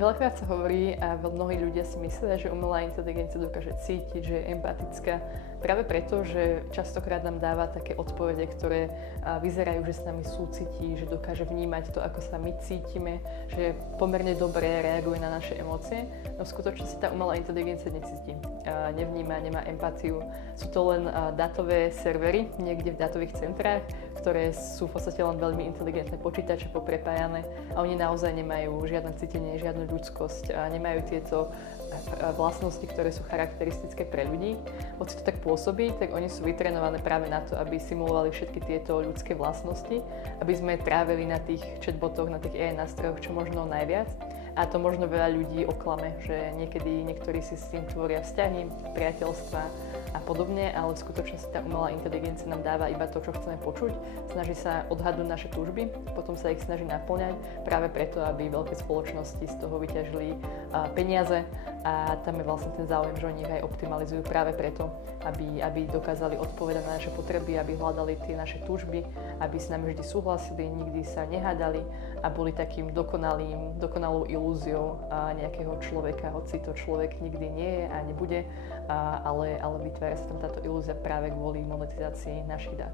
Veľakrát sa hovorí a mnohí ľudia si myslia, že umelá inteligencia dokáže cítiť, že je empatická. Práve preto, že častokrát nám dáva také odpovede, ktoré vyzerajú, že s nami súcití, že dokáže vnímať to, ako sa my cítime, že pomerne dobre reaguje na naše emócie. No v skutočnosti tá umelá inteligencia necíti, nevníma, nemá empatiu. Sú to len dátové servery niekde v dátových centrách, ktoré sú v podstate len veľmi inteligentné počítače poprepájané a oni naozaj nemajú žiadne cítenie, žiadnu ľudskosť a nemajú tieto vlastnosti, ktoré sú charakteristické pre ľudí. Hoci to tak pôsobí, tak oni sú vytrenované práve na to, aby simulovali všetky tieto ľudské vlastnosti, aby sme trávili na tých chatbotoch, na tých AI nástrojoch čo možno najviac. A to možno veľa ľudí oklame, že niekedy niektorí si s tým tvoria vzťahy, priateľstva a podobne, ale v skutočnosti tá umelá inteligencia nám dáva iba to, čo chceme počuť. Snaží sa odhadnúť naše túžby, potom sa ich snaží naplňať práve preto, aby veľké spoločnosti z toho vyťažili peniaze a tam je vlastne ten záujem, že oni ich aj optimalizujú práve preto, aby dokázali odpovedať na naše potreby, aby hľadali tie naše túžby, aby s nami vždy súhlasili, nikdy sa nehádali a boli takým dokonalou ilúziou nejakého človeka, hoci to človek nikdy nie je a nebude, ale vytvára sa tam táto ilúzia práve kvôli monetizácii našich dát.